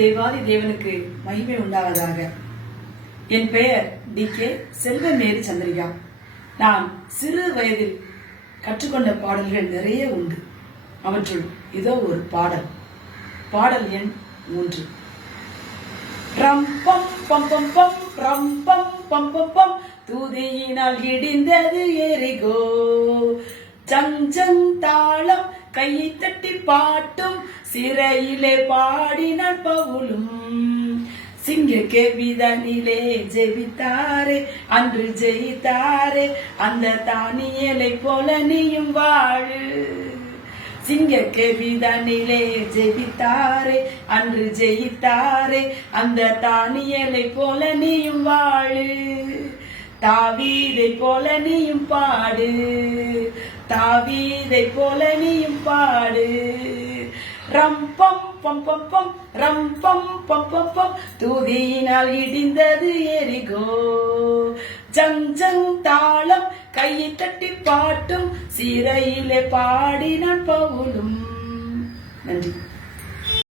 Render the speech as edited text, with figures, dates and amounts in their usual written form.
தேவாதி தேவனுக்கு மகிமை உண்டாவதாக. என் பெயர் டி.கே. செல்வமேரி சந்திரிகா. நான் சிறு வயதில் கற்றுக்கொண்ட பாடல்கள் நிறைய உண்டு. அவற்றுள் இதோ ஒரு பாடல். பாடல் எண் 3. ரம் பம் பம் பம் பம் ரம் பம் பம் பம் பம் தூதியினால் இடிந்தது எரிகோ. ஜங் தாளம் கையை தட்டி பாட்டும் சிறையிலே பாடினாள் பவுலும். சிங்க கேவிதனிலே ஜெபித்தாரே அன்று ஜெயித்தாரே, அந்த தானியேலை போல நீயும் வாழு. சிங்க கேவிதனிலே ஜெபித்தாரே அன்று ஜெயித்தாரே, அந்த தானியேலை போல நீயும் வாழு. தாவீதை போல நீயும் பாடு, தாவீதை போல நீயும் பாடு. ரம் பம் பம் பம் பம் ரம் பம் பம் பம் பம் தூதியினால் இடிந்தது எரிகோ. ஜங் தாளம் கையை தட்டி பாட்டும் சிறையிலே பாடினான் பவுலும். நன்றி.